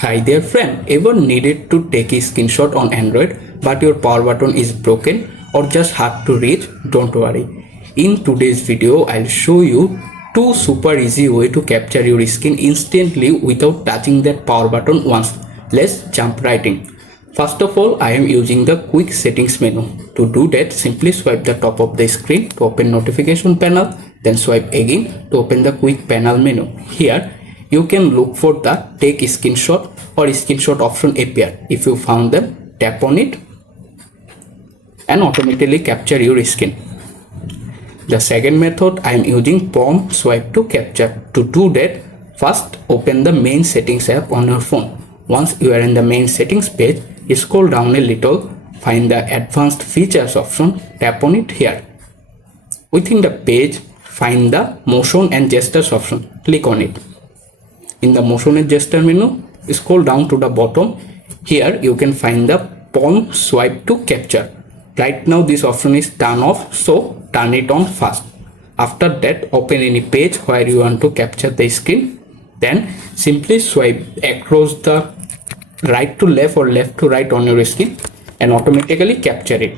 Hi there friend, ever needed to take a screenshot on Android but your power button is broken or just hard to reach? Don't worry. In today's video, I'll show you two super easy way to capture your screen instantly without touching that power button once. Let's jump right in. First of all, I am using the quick settings menu. To do that, simply swipe the top of the screen to open notification panel, then swipe again to open the quick panel menu. Here, you can look for the take screenshot or screenshot option appear. If you found them, tap on it and automatically capture your screen. The second method, I am using palm swipe to capture. To do that, first open the main settings app on your phone. Once you are in the main settings page, scroll down a little, find the advanced features option, tap on it here. Within the page, find the motion and gestures option, click on it. In the motion and gesture menu, scroll down to the bottom. Here you can find the palm swipe to capture. Right now this option is turned off, so turn it on first. After that, open any page where you want to capture the screen. Then simply swipe across the right to left or left to right on your screen and automatically capture it.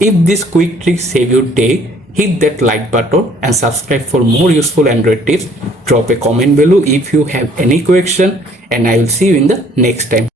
If this quick trick save your day, hit that like button and subscribe for more useful Android tips. Drop a comment below if you have any question and I will see you in the next time.